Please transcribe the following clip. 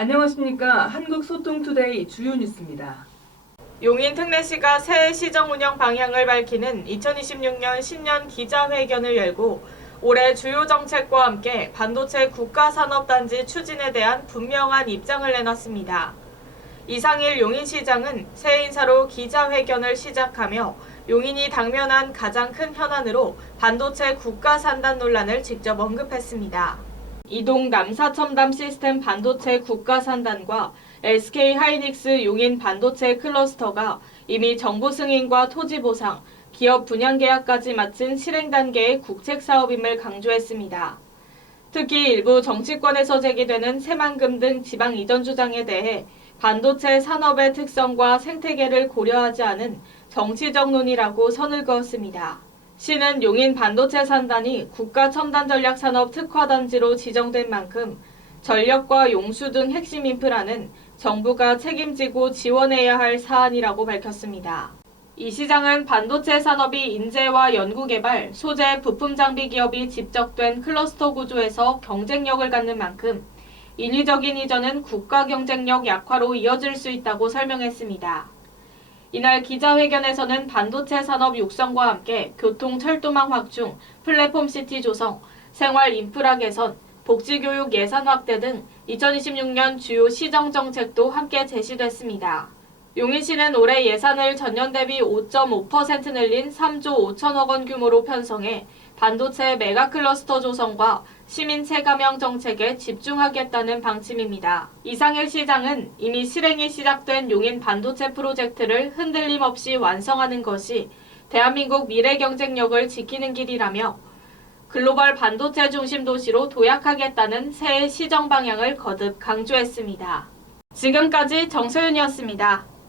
안녕하십니까. 한국소통투데이 주요 뉴스입니다. 용인 특례시가 새해 시정 운영 방향을 밝히는 2026년 신년 기자회견을 열고 올해 주요 정책과 함께 반도체 국가산업단지 추진에 대한 분명한 입장을 내놨습니다. 이상일 용인시장은 새 인사로 기자회견을 시작하며 용인이 당면한 가장 큰 현안으로 반도체 국가산단 논란을 직접 언급했습니다. 이동 남 사첨담 시스템 반도체 국가 산단과 SK 하이닉스 용인 반도체 클러스터가 이미 정부 승인과 토지 보상, 기업 분양 계약까지 마친 실행 단계의 국책 사업임을 강조했습니다. 특히 일부 정치권에서 제기되는 새만금 등 지방 이전 주장에 대해 반도체 산업의 특성과 생태계를 고려하지 않은 정치적 논의라고 선을 그었습니다. 시는 용인 반도체 산단이 국가 첨단 전략 산업 특화 단지로 지정된 만큼 전력과 용수 등 핵심 인프라는 정부가 책임지고 지원해야 할 사안이라고 밝혔습니다. 이 시장은 반도체 산업이 인재와 연구개발, 소재, 부품 장비 기업이 집적된 클러스터 구조에서 경쟁력을 갖는 만큼 인위적인 이전은 국가 경쟁력 약화로 이어질 수 있다고 설명했습니다. 이날 기자회견에서는 반도체 산업 육성과 함께 교통 철도망 확충, 플랫폼 시티 조성, 생활 인프라 개선, 복지교육 예산 확대 등 2026년 주요 시정 정책도 함께 제시됐습니다. 용인시는 올해 예산을 전년 대비 5.5% 늘린 3조 5천억 원 규모로 편성해 반도체 메가 클러스터 조성과 시민 체감형 정책에 집중하겠다는 방침입니다. 이상일 시장은 이미 실행이 시작된 용인 반도체 프로젝트를 흔들림 없이 완성하는 것이 대한민국 미래 경쟁력을 지키는 길이라며 글로벌 반도체 중심 도시로 도약하겠다는 새해 시정 방향을 거듭 강조했습니다. 지금까지 정소윤이었습니다.